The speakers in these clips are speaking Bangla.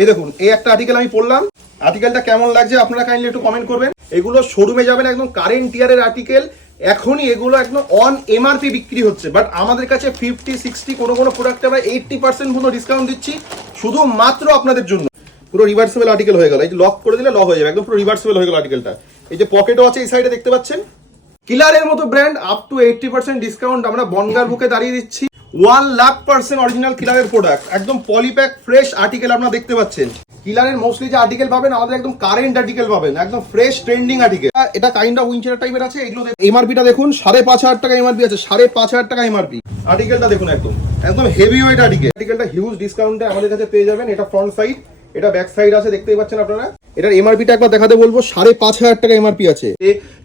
এই দেখুন, এই একটা আর্টিকেল আমি পড়লাম, আর্টিকেলটা কেমন লাগছে আপনারা কাইন্ডলি একটু কমেন্ট করবেন। এগুলো শোরুমে যাবেন, একদম কারেন্ট ইয়ারের আর্টিকেল, এখনই এগুলো একদম অন এমআরপি বিক্রি হচ্ছে, বাট আমাদের কাছে 50-60 কোনো প্রোডাক্টে আমরা 80% পর্যন্ত ডিসকাউন্ট দিচ্ছি শুধুমাত্র আপনাদের জন্য। পুরো রিভার্সেবল আর্টিকেল হয়ে গেল, এই যে লক করে দিলে লক হয়ে যাবে, একদম পুরো রিভার্সেবল হয়ে গেল আর্টিকেলটা। এই যে পকেটও আছে এই সাইডে দেখতে পাচ্ছেন। কিলারের মতো ব্র্যান্ড আপ টু 80% ডিসকাউন্ট আমরা বনগার বুকে দাঁড়িয়ে দিচ্ছি। 1,00,000% অরিজিনাল কিলারের প্রোডাক্ট, একদম পলিপ্যাক ফ্রেশ আর্টিকেল আপনারা দেখতে পাচ্ছেন। কিলারের মোস্টলি যে আর্টিকেল পাবেন আমাদের একদম কারেন্ট আর্টিকেল পাবেন, একদম ফ্রেশ ট্রেন্ডিং আর্টিকেল। এটা কাইন্ড অফ উইঞ্চার টাইপের আছে। এগুলো এমআরপিটা দেখুন 5,500 টাকা এমআরপি আছে, 5,500 টাকা এমআরপি। আর্টিকেলটা দেখুন একদম একদম হেভি ওয়েট আর্টিকেল। আর্টিকেলটা হিউজ ডিসকাউন্টে আমাদের কাছে পেয়ে যাবেন। এটা ফ্রন্ট সাইড, এটা ব্যাক সাইড আছে, দেখতেই পাচ্ছেন আপনারা। এটার এমআরপিটা একবার দেখাতে বলবো, 5,500 টাকা এমআরপি আছে।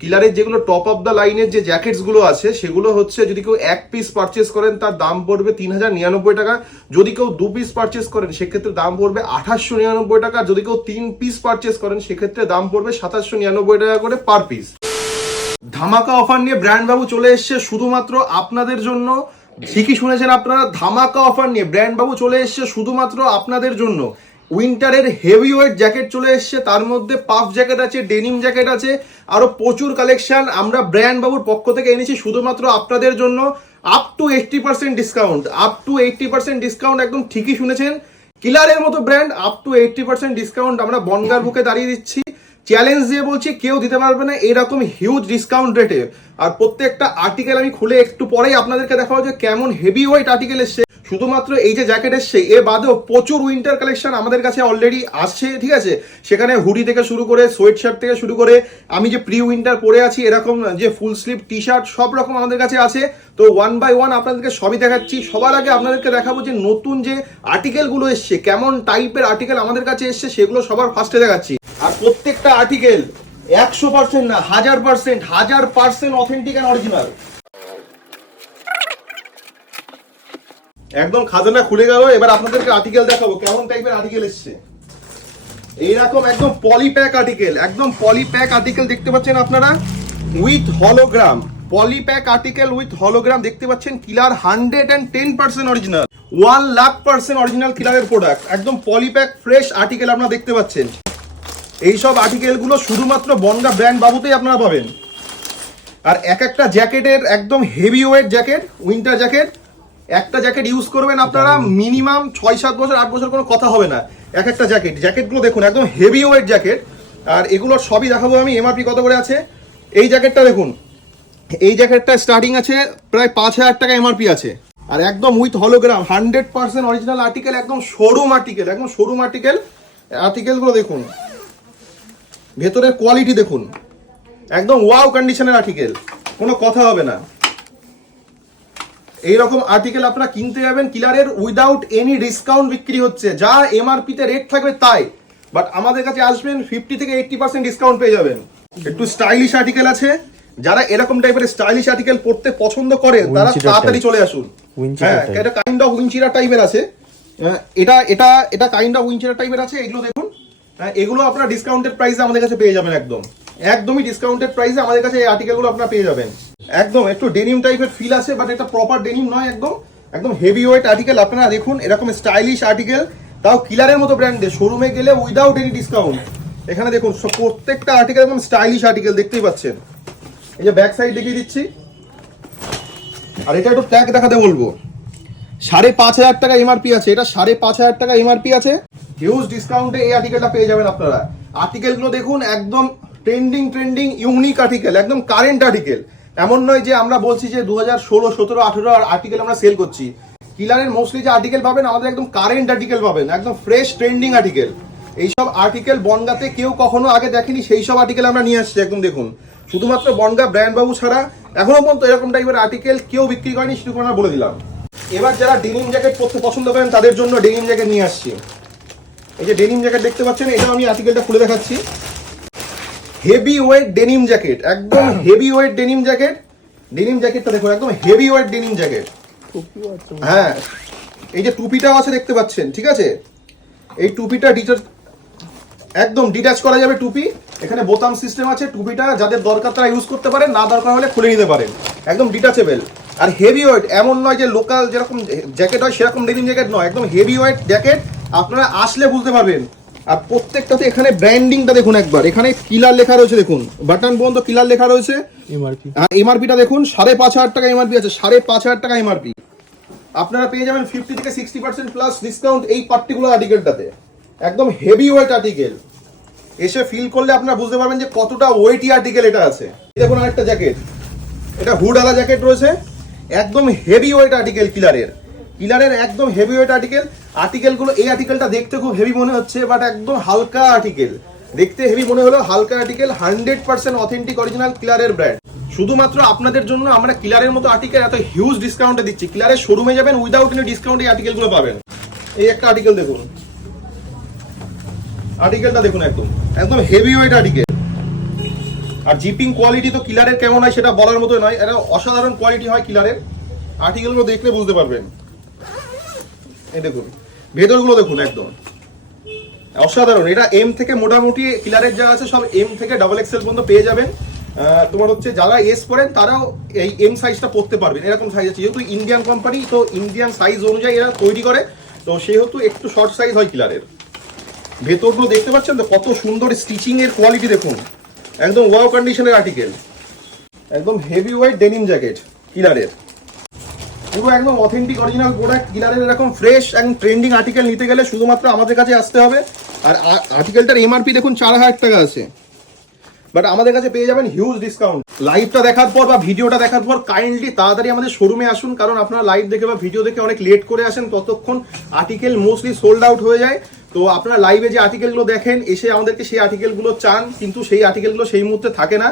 কিলারের যেগুলো টপ অফ দ্য লাইনের যে জ্যাকেটস গুলো আছে সেগুলো হচ্ছে যদি কেউ 1 পিস পারচেস করেন তার দাম পড়বে 3,099 টাকা। যদি কেউ 2 পিস পারচেস করেন সেক্ষেত্রে দাম পড়বে 2,899 টাকা। যদি কেউ 3 পিস পারচেস করেন সেক্ষেত্রে দাম পড়বে 2,799 টাকা করে পার পিস। ধামাকা অফার নিয়ে ব্র্যান্ড বাবু চলে এসছে শুধুমাত্র আপনাদের জন্য। ঠিকই শুনেছেন আপনারা, ধামাকা অফার নিয়ে ব্র্যান্ড বাবু চলে এসছে শুধুমাত্র আপনাদের জন্য। উইন্টারের হেভি ওয়েট জ্যাকেট চলে এসছে, তার মধ্যে পাফ জ্যাকেট আছে, ডেনিম জ্যাকেট আছে, আরো প্রচুর কালেকশন আমরা ব্র্যান্ড বাবুর পক্ষ থেকে এনেছি শুধুমাত্র আপনাদের জন্য। Up to 80% discount, up to 80% discount, একদম ঠিকই শুনেছেন। কিলারের মতো ব্র্যান্ড আপ টু 80% ডিসকাউন্ট আমরা বনগার বুকে দাঁড়িয়ে দিচ্ছি। চ্যালেঞ্জ দিয়ে বলছি, কেউ দিতে পারবে না এরকম হিউজ ডিসকাউন্ট রেটে। আর প্রত্যেকটা আর্টিকেল আমি খুলে একটু পরেই আপনাদেরকে দেখাবো যে কেমন হেভি ওয়েট আর্টিকেল এসছে। শুধুমাত্র এই যে জ্যাকেট এসছে এ বাদেও প্রচুর উইন্টার কালেকশন আমাদের কাছে অলরেডি আসছে, ঠিক আছে। সেখানে হুডি থেকে শুরু করে সোয়েট শার্ট থেকে শুরু করে আমি যে প্রি উইন্টার পরে আছি এরকম যে ফুল স্লিভ টি শার্ট সব রকম আমাদের কাছে আছে। তো 1 বাই 1 আপনাদেরকে সবই দেখাচ্ছি। সবার আগে আপনাদেরকে দেখাবো যে নতুন যে আর্টিকেলগুলো এসছে, কেমন টাইপের আর্টিকেল আমাদের কাছে এসছে সেগুলো সবার ফার্স্টে দেখাচ্ছি। আর প্রত্যেকটা আর্টিকেল 100% না 1000% অথেন্টিক অ্যান্ড অরিজিনাল। একদম খাজানা খুলে গেল। এবার আপনাদেরকে আর্টিকেল দেখাবো কেমন টাইপের আর্টিকেল এসছে। এইরকম একদম পলিপ্যাক আর্টিকেল, একদম পলিপ্যাক আর্টিকেল দেখতে পাচ্ছেন আপনারা with hologram. Polypack article with hologram দেখতে পাচ্ছেন। কিলার 110% অরিজিনাল, 1,00,000% অরিজিনাল কিলারের প্রোডাক্ট, একদম পলিপ্যাক ফ্রেশ আর্টিকেল আপনারা দেখতে পাচ্ছেন। এইসব আর্টিকেলগুলো শুধুমাত্র বনগা ব্র্যান্ড বাবুতেই আপনারা পাবেন। আর এক একটা জ্যাকেটের একদম heavy wait jacket, winter jacket. একটা জ্যাকেট ইউজ করবেন আপনারা মিনিমাম 6-7 বছর 8 বছর কোনো কথা হবে না। এক একটা জ্যাকেটগুলো দেখুন একদম হেভি ওয়েট জ্যাকেট। আর এগুলোর সবই দেখাবো আমি এমআরপি কত করে আছে। এই জ্যাকেটটা দেখুন, এই জ্যাকেটটা স্টার্টিং আছে প্রায় 5,000 টাকা এমআরপি আছে। আর একদম উইথ হলোগ্রাম 100% অরিজিনাল আর্টিকেল, একদম শোরুম আর্টিকেল, একদম শোরুম আর্টিকেল। আর্টিকেলগুলো দেখুন, ভেতরের কোয়ালিটি দেখুন, একদম ওয়াও কন্ডিশনের আর্টিকেল, কোনো কথা হবে না। এইরকম আর্টিকেল আপনারা কিনতে যাবেন কিলারের উইদাউট এনি ডিসকাউন্ট বিক্রি হচ্ছে, যা এমআরপিতে রেট থাকবে তাই। বাট আমাদের কাছে আসবেন 50 থেকে 80% ডিসকাউন্ট পেয়ে যাবেন। একটু স্টাইলিশ আর্টিকেল আছে, যারা এরকম টাইপের স্টাইলিশ আর্টিকেল পড়তে পছন্দ করে তারা তাড়াতাড়ি চলে আসুন। হ্যাঁ, এটা কাইন্ড অফ উইঞ্চিরা টাইপের আছে। এটা কাইন্ড অফ উইঞ্চিরা টাইপের আছে। এগুলো দেখুন, এগুলো আপনারা ডিসকাউন্টেড প্রাইসে আমাদের কাছে পেয়ে যাবেন। একদমই ডিসকাউন্টেড প্রাইসে আমাদের কাছে এই আর্টিকেলগুলো আপনারা পেয়ে যাবেন। একদম একটু ডেনিম টাইপের ফিল আছে, বাট এটা প্রপার ডেনিম নয়, একদম হেভি ওয়েট আর্টিকেল। আপনারা দেখুন এরকম স্টাইলিশ আর্টিকেল, তাও কিলারের মতো ব্র্যান্ডে শোরুমে গেলে উইদাউট এনি ডিসকাউন্ট। এখানে দেখুন প্রত্যেকটা আর্টিকেল একদম স্টাইলিশ আর্টিকেল দেখতেই পাচ্ছেন। এই যে ব্যাক সাইড দেখিয়ে দিচ্ছি। আর এটা একটু ট্যাগ দেখাতে বলবো, 5,500 টাকা এমআরপি আছে। এটা 5,500 টাকা এমআরপি আছে। হিউজ ডিসকাউন্টে এই আর্টিকেলটা পেয়ে যাবেন আপনারা। আর্টিকেলগুলো দেখুন একদম ট্রেন্ডিং ইউনিক আর্টিকেল, একদম কারেন্ট আর্টিকেল। এমন নয় যে আমরা বলছি যে 2016, 17, 18 আর্টিকেল আমরা সেল করছি। কিলারের মোস্টলি যে আর্টিকেল পাবেন আমাদের একদম কারেন্ট আর্টিকেল পাবেন, একদম ফ্রেশ ট্রেন্ডিং আর্টিকেল। এইসব আর্টিকেল বনগাতে কেউ কখনো আগে দেখেনি, সেই সব আর্টিকেল আমরা নিয়ে আসছি। একদম দেখুন, শুধুমাত্র বনগা ব্র্যান্ড বাবু ছাড়া এখনো পর্যন্ত এরকম টাইপের আর্টিকেল কেউ বিক্রি করেনি, সেটুকু আমরা বলে দিলাম। এবার যারা ডেনিম জ্যাকেট পরতে পছন্দ করেন তাদের জন্য ডেনিম জ্যাকেট নিয়ে আসছি। এই যে ডেনিম জ্যাকেট দেখতে পাচ্ছেন, এটা আমি আর্টিকেলটা খুলে দেখাচ্ছি। হেভি ওয়েট ডেনিম জ্যাকেট, একদম heavy weight denim jacket. Denim জ্যাকেটটা দেখুন একদম হেভি ওয়েট ডেনিম জ্যাকেট। হ্যাঁ, এই যে টুপিটাও আছে দেখতে পাচ্ছেন, ঠিক আছে। এই টুপিটা একদম ডিটাচ করা যাবে টুপি। এখানে বোতাম সিস্টেম আছে। টুপিটা যাদের দরকার তারা ইউজ করতে পারেন, না দরকার হলে খুলে নিতে পারেন। একদম ডিটাচেবল। আর হেভি ওয়েট, এমন নয় যে লোকাল যেরকম জ্যাকেট হয় সেরকম ডেনিম জ্যাকেট নয়, একদম হেভি ওয়েট জ্যাকেট। আপনারা আসলে বুঝতে পারবেন। আর প্রত্যেকটাতে এখানে ব্র্যান্ডিংটা দেখুন একবার, এখানে কিলার লেখা রয়েছে, দেখুন বাটন পর্যন্ত কিলার লেখা রয়েছে। এমআরপি, আর এমআরপিটা দেখুন 5,500 টাকা এমআরপি আছে, 5,500 টাকা এমআরপি। আপনারা পেয়ে যাবেন 50 থেকে 60% প্লাস ডিসকাউন্ট এই পার্টিকুলার আর্টিকেলটাতে। একদম হেভি ওয়েট আর্টিকেল, এসে ফিল করলে আপনারা বুঝতে পারবেন যে কতটা ওয়েটি আর্টিকেল এটা আছে। দেখুন আরেকটা জ্যাকেট, এটা হুডওয়ালা জ্যাকেট রয়েছে, একদম হেভি ওয়েট আর্টিকেল, কিলারের একদম হেভি ওয়েট আর্টিকেলগুলো। এই আর্টিকেলটা দেখতে খুব হেভি মনে হচ্ছে, বাট একদম হালকা আর্টিকেল, দেখতে হেভি মনে হলো, হালকা আর্টিকেল, 100% অথেন্টিক অরিজিনাল কিলারের ব্র্যান্ড। শুধুমাত্র আপনাদের জন্য আমরা কিলারের মতো আর্টিকেল এত হিউজ ডিসকাউন্টে দিচ্ছি। কিলারের শোরুমে যাবেন, উইদাউট এনি ডিসকাউন্ট এই আর্টিকেলগুলো পাবেন। এই একটা আর্টিকেল দেখুন, আর্টিকেলটা দেখুন, একদম একদম হেভি ওয়েট আর্টিকেল। আর জিপিং কোয়ালিটি তো কিলারের কেমন হয় সেটা বলার মতো নয়, এটা অসাধারণ কোয়ালিটি হয় কিলারের। আর্টিকেলগুলো দেখলে বুঝতে পারবেন। এই দেখুন ভেতরগুলো দেখুন, একদম অসাধারণ। এটা এম থেকে মোটামুটি কিলারের যা আছে সব এম থেকে XXL পর্যন্ত পেয়ে যাবেন। তোমার হচ্ছে যারা এস পরেন তারাও এই এম সাইজটা পড়তে পারবেন, এরকম সাইজ আছে। যেহেতু ইন্ডিয়ান কোম্পানি, তো ইন্ডিয়ান সাইজ অনুযায়ী এরা তৈরি করে, তো সেহেতু একটু শর্ট সাইজ হয় কিলারের। ভেতরগুলো দেখতে পাচ্ছেন তো কত সুন্দর স্টিচিং এর কোয়ালিটি দেখুন, একদম ওয়াও কন্ডিশনের আর্টিকেল, একদম হেভি ওয়েট ডেনিম জ্যাকেট কিলারের, পুরো একদম অথেন্টিক অরিজিনাল প্রোডাক্ট কিলারের। এরকম ফ্রেশ অ্যান্ড ট্রেন্ডিং আর্টিকেল নিতে গেলে শুধুমাত্র আমাদের কাছে আসতে হবে। আর আর্টিকেলটার এমআরপি দেখুন 4,000 টাকা আছে, বাট আমাদের কাছে পেয়ে যাবেন হিউজ ডিসকাউন্ট। লাইভটা দেখার পর বা ভিডিওটা দেখার পর কাইন্ডলি তাড়াতাড়ি আমাদের শোরুমে আসুন, কারণ আপনারা লাইভ দেখে বা ভিডিও দেখে অনেক লেট করে আসেন, ততক্ষণ আর্টিকেল মোস্টলি সোল্ড আউট হয়ে যায়। তো আপনারা লাইভে যে আর্টিকেলগুলো দেখেন, এসে আমাদেরকে সেই আর্টিকেলগুলো চান, কিন্তু সেই আর্টিকেলগুলো সেই মুহূর্তে থাকে না।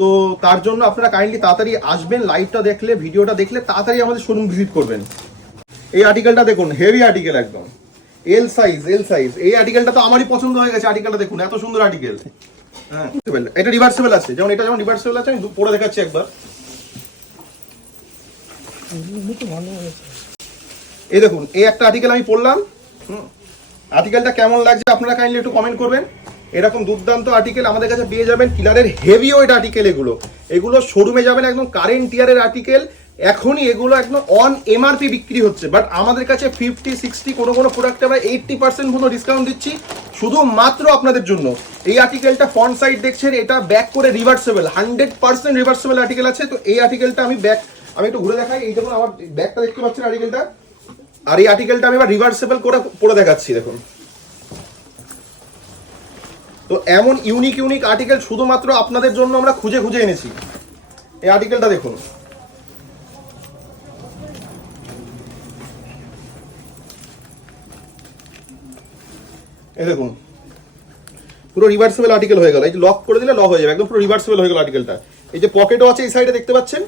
তো তার জন্য আপনারা কাইন্ডলি তাড়াতাড়ি আসবেন, লাইভটা দেখলে ভিডিওটা দেখলে তাড়াতাড়ি আমাদের শোরুম ভিজিট করবেন। এই আর্টিকেলটা দেখুন, হেভি আর্টিকেল, একদম এল সাইজ। এই আর্টিকেলটা তো আমারই পছন্দ হয়ে গেছে। আর্টিকেলটা দেখুন, এত সুন্দর আর্টিকেল। হ্যাঁ, এটা রিভার্সেবল আছে, যেমন এটা যেমন রিভার্সেবল আছে, আমি পরে দেখাচ্ছি একবার। এই দেখুন, এই একটা আর্টিকেল আমি পড়লাম, আর্টিকেলটা কেমন লাগছে আপনারা কাইন্ডলি একটু কমেন্ট করবেন। এরকম দুর্দান্ত আর্টিকেল আমাদের কাছে পেয়ে যাবেন, কিলারের হেভি ওয়েট আর্টিকেল। এগুলো শোরুমে যাবেন, একদম কারেন্ট ইয়ারের আর্টিকেল। এখনই এগুলো একদম অন এমআরপি বিক্রি হচ্ছে, বাট আমাদের কাছে 50, 60, কোনো প্রোডাক্টে আমরা 80% পর্যন্ত ডিসকাউন্ট দিচ্ছি শুধুমাত্র আপনাদের জন্য। এই আর্টিকেলটা ফ্রন্ট সাইড দেখছেন, এটা ব্যাক করে রিভার্সেবল, 100% রিভার্সেবল আর্টিকেল আছে। তো এই আর্টিকেলটা আমি একটু ঘুরে দেখাই। এই দেখুন আমার ব্যাকটা দেখতে পাচ্ছেন আর্টিকেলটা, আর এই আর্টিকেলটা আমি এবার রিভার্সেবল করে পরে দেখাচ্ছি, দেখুন। তো এমন ইউনিক আর্টিকেল শুধুমাত্র আপনাদের জন্য আমরা খুঁজে এনেছি। এই আর্টিকেলটা দেখুন, এই দেখুন পুরো রিভার্সেবল আর্টিকেল হয়ে গেল। এই যে লক করে দিলে লক হয়ে যাবে, একদম পুরো রিভার্সেবল হয়ে গেল আর্টিকেলটা। এই যে পকেটও আছে এই সাইডে, দেখতে পাচ্ছেন,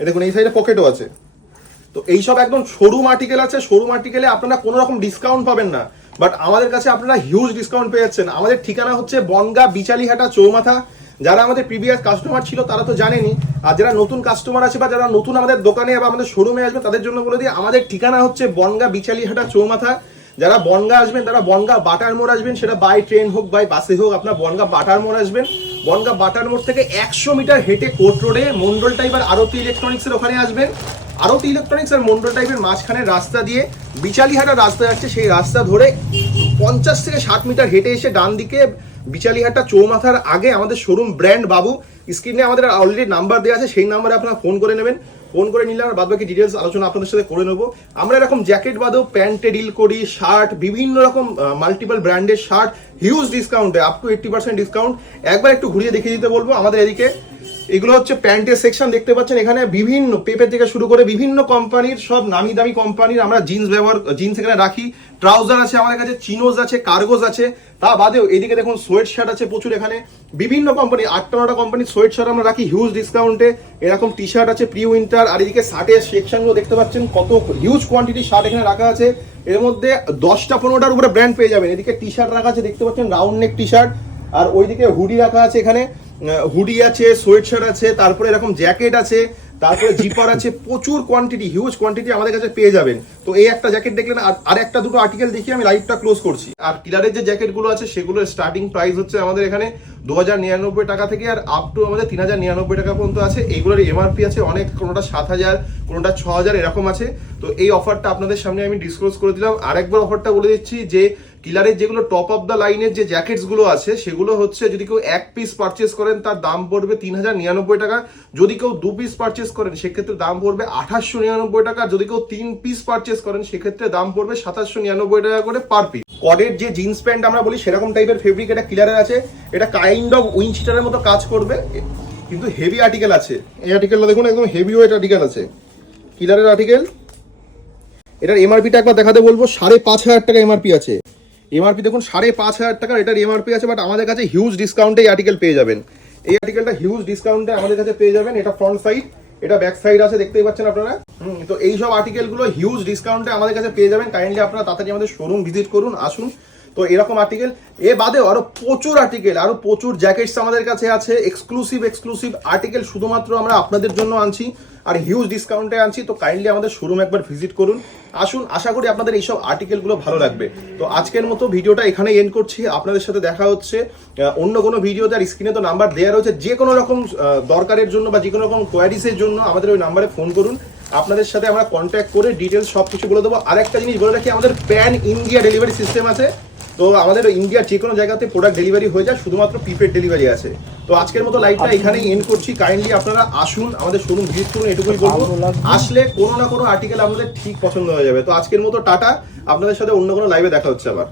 এই দেখুন এই সাইডে পকেটও আছে। তো এইসব একদম শোরুম আর্টিকেল আছে। শোরুম আর্টিকেলে আপনারা কোনো রকম ডিসকাউন্ট পাবেন না, বাট আমাদের কাছে আপনারা হিউজ ডিসকাউন্ট পেয়ে যাচ্ছেন। আমাদের ঠিকানা হচ্ছে বনগাঁ বিচালিহাটা চৌমাথা। যারা আমাদের প্রিভিয়াস কাস্টমার ছিল তারা তো জানেনি, আর যারা নতুন কাস্টমার আছে বা যারা নতুন আমাদের দোকানে বা আমাদের শোরুমে আসবে তাদের জন্য বলে দিই, আমাদের ঠিকানা হচ্ছে বনগাঁ বিচালিহাটা চৌমাথা। যারা বনগাঁ আসবেন তারা বনগাঁ বাটার মোড় আসবেন, সেটা বাই ট্রেন হোক বাই বাসে হোক, আপনার বনগাঁ বাটার মোড় আসবেন। বনগাঁ বাটার মোড় থেকে 100 মিটার হেঁটে কোর্ট রোডে মন্ডল টাইবার আরতি ইলেকট্রনিক্সের ওখানে আসবেন। আরতি ইলেকট্রনিক্স আর মন্ডল টাইপের মাঝখানে রাস্তা দিয়ে বিচালিহাটা রাস্তা যাচ্ছে, সেই রাস্তা ধরে 50 থেকে 60 মিটার হেঁটে এসে ডান দিকে বিচালিহাটা চৌমাথার আগে আমাদের শোরুম ব্র্যান্ড বাবু। স্ক্রিনে আমাদের অলরেডি নাম্বার দেওয়া আছে, সেই নাম্বারে আপনারা ফোন করে নেবেন। ফোন করে নিলে আমরা বাদ বাকি ডিটেলস আলোচনা আপনাদের সাথে করে নেবো। আমরা এরকম জ্যাকেট বাদেও প্যান্টে ডিল করি, শার্ট, বিভিন্ন রকম মাল্টিপল ব্র্যান্ডের শার্ট হিউজ ডিসকাউন্টে, আপ টু 80% ডিসকাউন্ট। একবার একটু ঘুরিয়ে দেখিয়ে দিতে বলবো আমাদের এদিকে। এগুলো হচ্ছে প্যান্টের সেকশন, দেখতে পাচ্ছেন এখানে বিভিন্ন পেপের থেকে শুরু করে বিভিন্ন কোম্পানির, সব নামি দামি কোম্পানির আমরা জিন্স এখানে রাখি। ট্রাউজার আছে আমাদের কাছে, চিনোজ আছে, কার্গোজ আছে। তা বাদেও এদিকে দেখুন সোয়েট শার্ট আছে প্রচুর এখানে, বিভিন্ন কোম্পানি, 8টা কোম্পানির সোয়েট শার্ট আমরা রাখি হিউজ ডিসকাউন্টে। এরকম টি শার্ট আছে প্রি উইন্টার। আর এদিকে শার্টের সেকশনগুলো দেখতে পাচ্ছেন, কত হিউজ কোয়ান্টিটি শার্ট এখানে রাখা আছে। এর মধ্যে 10-15টার উপরে ব্র্যান্ড পেয়ে যাবেন। এদিকে টি শার্ট রাখা আছে, দেখতে পাচ্ছেন রাউন্ড নেক টি শার্ট। আর ওইদিকে হুডি রাখা আছে, এখানে হুডি আছে, সোয়েট শার্ট আছে, তারপরে এরকম জ্যাকেট আছে, তারপরে জিপার আছে, প্রচুর কোয়ান্টিটি, হিউজ কোয়ান্টিটি আমাদের কাছে পেয়ে যাবেন। তো এই একটা জ্যাকেট দেখলেন, আর একটা দুটো আর্টিকেল দেখিয়ে আমি লাইভটা ক্লোজ করছি। আর কিলারের যে জ্যাকেটগুলো আছে সেগুলোর স্টার্টিং প্রাইস হচ্ছে আমাদের এখানে 2099 টাকা থেকে আর আপ টু আমাদের 3099 টাকা পর্যন্ত আছে। এইগুলোর এমআরপি আছে অনেক, কোনোটা 7000, কোনোটা 6000 এরকম আছে। তো এই অফারটা আপনাদের সামনে আমি ডিসক্লোজ করে দিলাম। আরেকবার অফারটা বলে দিচ্ছি যে কিলারের যেগুলো টপ অফ দ্য লাইনের যে জ্যাকেটসগুলো আছে সেগুলো হচ্ছে যদি কেউ 1 পিস পারচেস করেন তার দাম পড়বে 3099 টাকা। যদি কেউ 2 পিস পারচেস করেন সেক্ষেত্রে দাম পড়বে 2899 টাকা। যদি কেউ 3 পিস পারচেস করেন সেক্ষেত্রে দাম পড়বে 2799 টাকা করে পার পিস। কডের যে জিন্স প্যান্ট আমরা বলি সেরকম টাইপের ফেব্রিক এটা কিলারের আছে। এটা কাইন্ড অফ উইন্ডচিটারের মতো কাজ করবে, কিন্তু হেভি আর্টিকেল আছে। এই আর্টিকেলটা দেখুন, একদম হেভি ওয়েট আর্টিকেল আছে, কিলারের আর্টিকেল। এটার এমআরপিটা একবার দেখাতে বলবো, 5500 টাকা এমআরপি আছে। এমআরপি দেখুন 5500 টাকা এটার এমআরপি আছে, বাট আমাদের কাছে হিউজ ডিসকাউন্টে এই আর্টিকেল পেয়ে যাবেন। এই আর্টিকেলটা হিউজ ডিসকাউন্টে আমাদের কাছে পেয়ে যাবেন। এটা ফ্রন্ট সাইড, এটা ব্যাক সাইড আছে, দেখতেই পাচ্ছেন আপনারা। তো এই সব আর্টিকেলগুলো হিউজ ডিসকাউন্টে আমাদের কাছে পেয়ে যাবেন। কাইন্ডলি আপনারা তাড়াতাড়ি আমাদের শোরুম ভিজিট করুন, আসুন। তো এরকম আর্টিকেল এ বাদেও আরো প্রচুর আর্টিকেল, আরো প্রচুর জ্যাকেটস আমাদের কাছে আছে। এক্সক্লুসিভ আর্টিকেল শুধুমাত্র আমরা আপনাদের জন্য আনছি আর হিউজ ডিসকাউন্টে আনছি। তো কাইন্ডলি আমাদের শোরুম একবার ভিজিট করুন, আসুন। আশা করি আপনাদের এইসব আর্টিকেলগুলো ভালো লাগবে। তো আজকের মতো ভিডিওটা এখানে এন্ড করছি। আপনাদের সাথে দেখা হচ্ছে অন্য কোনো ভিডিওতে। আর স্ক্রিনে তো নাম্বার দেওয়া রয়েছে, যে কোনো রকম দরকারের জন্য বা যে কোনো রকম কোয়ারিজের জন্য আমাদের ওই নাম্বারে ফোন করুন। আপনাদের সাথে আমরা কন্ট্যাক্ট করে ডিটেলস সব কিছু বলে দেবো। আরেকটা জিনিস বলে রাখি, আমাদের প্যান ইন্ডিয়া ডেলিভারি সিস্টেম আছে। তো আমাদের ইন্ডিয়ার যে কোনো জায়গাতে প্রোডাক্ট ডেলিভারি হয়ে যায়, শুধুমাত্র প্রিপেড ডেলিভারি আছে। তো আজকের মতো লাইভটা এখানেই এন্ড করছি। কাইন্ডলি আপনারা আসুন, আমাদের শোরুম ভিজিট করুন, এটুকুই বলবো। আসলে কোনো না কোনো আর্টিকেল আপনাদের ঠিক পছন্দ হয়ে যাবে। তো আজকের মতো টাটা, আপনাদের সাথে অন্য কোনো লাইভে দেখা হচ্ছে আবার।